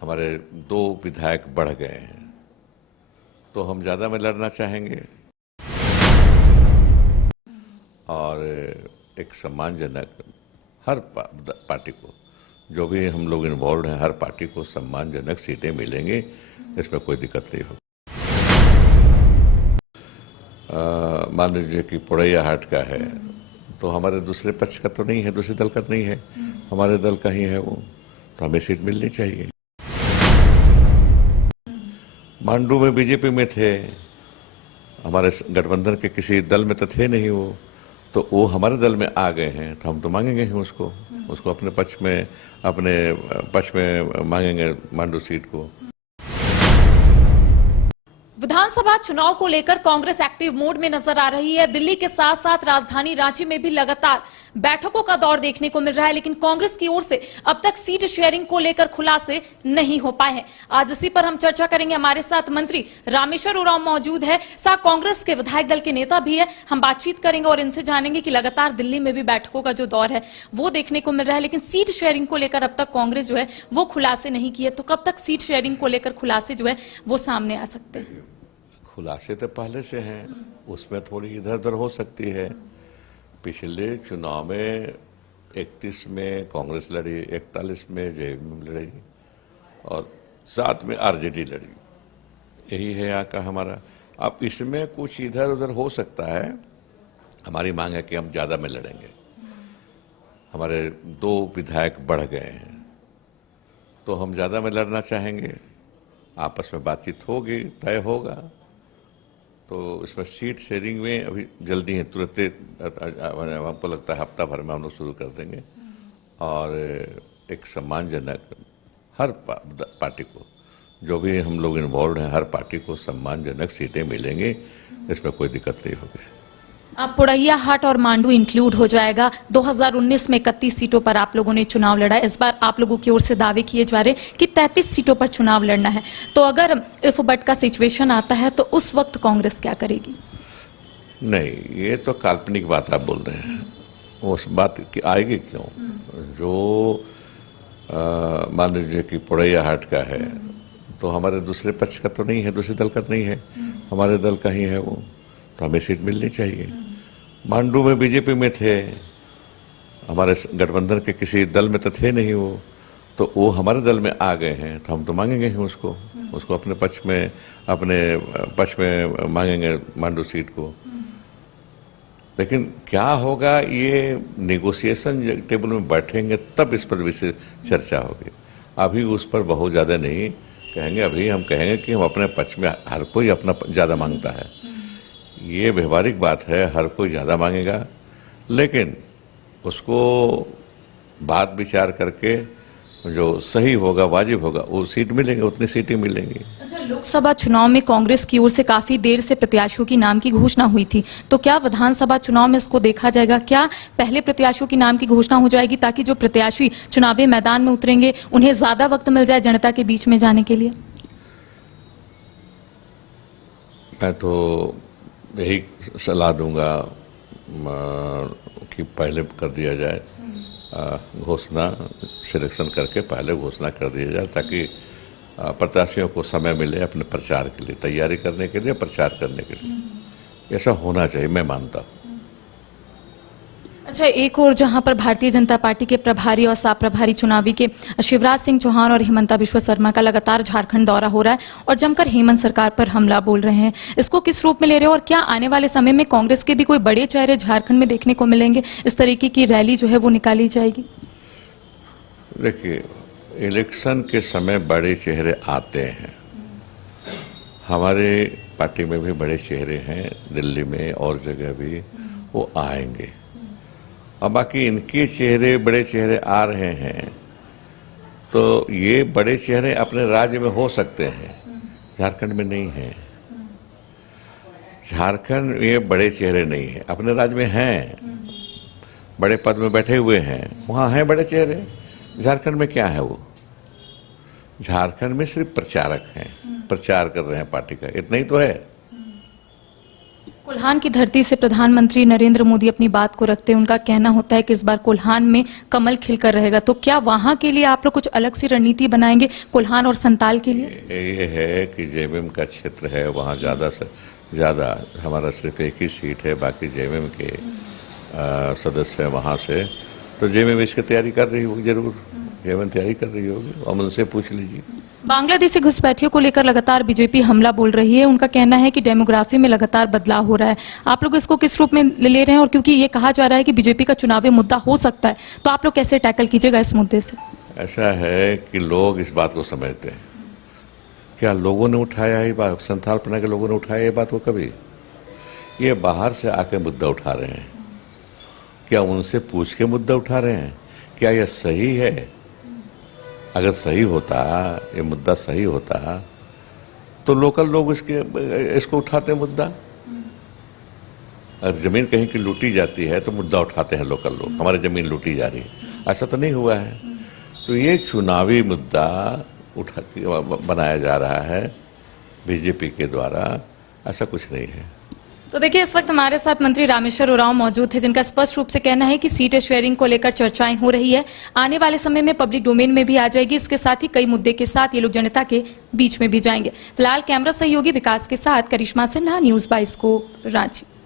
हमारे 2 विधायक बढ़ गए हैं, तो हम ज़्यादा में लड़ना चाहेंगे और एक सम्मानजनक हर पार्टी को, जो भी हम लोग इन्वॉल्व हैं, हर पार्टी को सम्मानजनक सीटें मिलेंगी, इसमें कोई दिक्कत नहीं होगी। मान लीजिए कि पुरैया हाट का है, तो हमारे दूसरे पक्ष का तो नहीं है, दूसरे दल का तो नहीं है, हमारे दल का ही है वो, तो हमें सीट मिलनी चाहिए। मांडू में बीजेपी में थे, हमारे गठबंधन के किसी दल में तो थे नहीं वो, तो वो हमारे दल में आ गए हैं, तो हम तो मांगेंगे ही उसको अपने पक्ष में मांगेंगे मांडू सीट को। विधानसभा चुनाव को लेकर कांग्रेस एक्टिव मोड में नजर आ रही है। दिल्ली के साथ साथ राजधानी रांची में भी लगातार बैठकों का दौर देखने को मिल रहा है, लेकिन कांग्रेस की ओर से अब तक सीट शेयरिंग को लेकर खुलासे नहीं हो पाए हैं। आज इसी पर हम चर्चा करेंगे। हमारे साथ मंत्री रामेश्वर उरांव मौजूद है, साथ कांग्रेस के विधायक दल के नेता भी है। हम बातचीत करेंगे और इनसे जानेंगे कि लगातार दिल्ली में भी बैठकों का जो दौर है वो देखने को मिल रहा है, लेकिन सीट शेयरिंग को लेकर अब तक कांग्रेस जो है वो खुलासे नहीं किए। तो कब तक सीट शेयरिंग को लेकर खुलासे जो है वो सामने आ सकते हैं? खुलासे तो पहले से हैं, उसमें थोड़ी इधर उधर हो सकती है। पिछले चुनाव में 31 में कांग्रेस लड़ी, 41 में जेएमएम लड़ी और 7 में आरजेडी लड़ी। यही है यहाँ का हमारा। अब इसमें कुछ इधर उधर हो सकता है। हमारी मांग है कि हम ज़्यादा में लड़ेंगे। हमारे 2 विधायक बढ़ गए हैं, तो हम ज़्यादा में लड़ना चाहेंगे। आपस में बातचीत होगी, तय होगा। तो इसमें सीट शेयरिंग में अभी जल्दी है, तुरंत हमको लगता है हफ्ता भर में हम लोग शुरू कर देंगे और एक सम्मानजनक हर पार्टी को, जो भी हम लोग इन्वॉल्व हैं, हर पार्टी को सम्मानजनक सीटें मिलेंगी, इसमें कोई दिक्कत नहीं होगी। अब पुरैया हाट और मांडू इंक्लूड हो जाएगा। 2019 में 31 सीटों पर आप लोगों ने चुनाव लड़ा। इस बार आप लोगों की ओर से दावे किए जा रहे कि 33 सीटों पर चुनाव लड़ना है। तो अगर इफ बट का सिचुएशन आता है तो उस वक्त कांग्रेस क्या करेगी? नहीं, ये तो काल्पनिक बात आप बोल रहे हैं। उस बात की आएगी क्यों? जो मान लीजिए कि पुरैया हाट का है, तो हमारे दूसरे पक्ष का तो नहीं है, दूसरे दल का तो नहीं है, हमारे दल का ही है वो, तो हमें सीट मिलनी चाहिए। मांडू में बीजेपी में थे, हमारे गठबंधन के किसी दल में तो थे नहीं वो, तो वो हमारे दल में आ गए हैं, तो हम तो मांगेंगे ही उसको अपने पक्ष में मांगेंगे मांडू सीट को। लेकिन क्या होगा, ये नेगोशिएशन टेबल में बैठेंगे तब इस पर विशेष चर्चा होगी। अभी उस पर बहुत ज़्यादा नहीं कहेंगे। अभी हम कहेंगे कि हम अपने पक्ष में, हर कोई अपना ज़्यादा मांगता है, ये व्यवहारिक बात है, हर कोई ज़्यादा मांगेगा, लेकिन उसको बात विचार करके जो सही होगा, वाजिब होगा, वो सीट मिलेंगे, उतनी सीटें मिलेंगी। अच्छा, लोकसभा चुनाव में कांग्रेस की ओर से काफी देर से प्रत्याशियों की नाम की घोषणा हुई थी, तो क्या विधानसभा चुनाव में इसको देखा जाएगा? क्या पहले प्रत्याशियों की नाम की घोषणा हो जाएगी ताकि जो प्रत्याशी चुनावी मैदान में उतरेंगे उन्हें ज्यादा वक्त मिल जाए जनता के बीच में जाने के लिए? मैं तो यही सलाह दूंगा कि पहले कर दिया जाए घोषणा, सिलेक्शन करके पहले घोषणा कर दिया जाए, ताकि प्रत्याशियों को समय मिले अपने प्रचार के लिए, तैयारी करने के लिए, प्रचार करने के लिए। ऐसा होना चाहिए, मैं मानता हूँ। अच्छा, एक और जहां पर भारतीय जनता पार्टी के प्रभारी और साप प्रभारी चुनावी के शिवराज सिंह चौहान और हिमंता बिश्वा शर्मा का लगातार झारखंड दौरा हो रहा है और जमकर हेमंत सरकार पर हमला बोल रहे हैं, इसको किस रूप में ले रहे हो और क्या आने वाले समय में कांग्रेस के भी कोई बड़े चेहरे झारखंड में देखने को मिलेंगे? इस तरीके की रैली जो है वो निकाली जाएगी? देखिए, इलेक्शन के समय बड़े चेहरे आते हैं। हमारे पार्टी में भी बड़े चेहरे हैं, दिल्ली में और जगह भी वो आएंगे। और बाकी इनके चेहरे, बड़े चेहरे आ रहे हैं, तो ये बड़े चेहरे अपने राज्य में हो सकते हैं, झारखंड में नहीं है। झारखंड में ये बड़े चेहरे नहीं है, अपने राज्य में हैं, बड़े पद में बैठे हुए हैं, वहाँ हैं बड़े चेहरे। झारखंड में क्या है वो? झारखंड में सिर्फ प्रचारक हैं, प्रचार कर रहे हैं पार्टी का, इतना ही तो है। कुल कोल्हान की धरती से प्रधानमंत्री नरेंद्र मोदी अपनी बात को रखते हैं। उनका कहना होता है कि इस बार कोल्हान में कमल खिलकर रहेगा। तो क्या वहां के लिए आप लोग कुछ अलग सी रणनीति बनाएंगे कोल्हान और संताल के लिए? ये है कि जेएमएम का क्षेत्र है, वहाँ ज़्यादा से ज़्यादा हमारा सिर्फ एक ही सीट है, बाकी जेएमएम के सदस्य हैं वहाँ से। तो जेएमएम इसकी तैयारी कर रही होगी, जरूर जेएमएम तैयारी कर रही होगी, हम उनसे पूछ लीजिए। बांग्लादेशी घुसपैठियों को लेकर लगातार बीजेपी हमला बोल रही है। उनका कहना है कि डेमोग्राफी में लगातार बदलाव हो रहा है। आप लोग इसको किस रूप में ले रहे हैं? और क्योंकि ये कहा जा रहा है कि बीजेपी का चुनावी मुद्दा हो सकता है, तो आप लोग कैसे टैकल कीजिएगा इस मुद्दे से? ऐसा है कि लोग इस बात को समझते हैं। क्या लोगों ने उठाया ये बात, संथाल पना के लोगों ने उठाया ये बात को कभी? ये बाहर से आके मुद्दा उठा रहे हैं। क्या उनसे पूछ के मुद्दा उठा रहे हैं? क्या यह सही है? अगर सही होता, ये मुद्दा सही होता, तो लोकल लोग इसको उठाते हैं मुद्दा। अगर जमीन कहीं की लूटी जाती है तो मुद्दा उठाते हैं लोकल लोग, हमारी जमीन लूटी जा रही है। ऐसा तो नहीं हुआ है। तो ये चुनावी मुद्दा बनाया जा रहा है बीजेपी के द्वारा, ऐसा कुछ नहीं है। तो देखिए, इस वक्त हमारे साथ मंत्री रामेश्वर उरांव मौजूद थे, जिनका स्पष्ट रूप से कहना है कि सीट शेयरिंग को लेकर चर्चाएं हो रही है, आने वाले समय में पब्लिक डोमेन में भी आ जाएगी। इसके साथ ही कई मुद्दे के साथ ये लोग जनता के बीच में भी जाएंगे। फिलहाल कैमरा सहयोगी विकास के साथ करिश्मा सिन्हा, न्यूज 22 को रांची।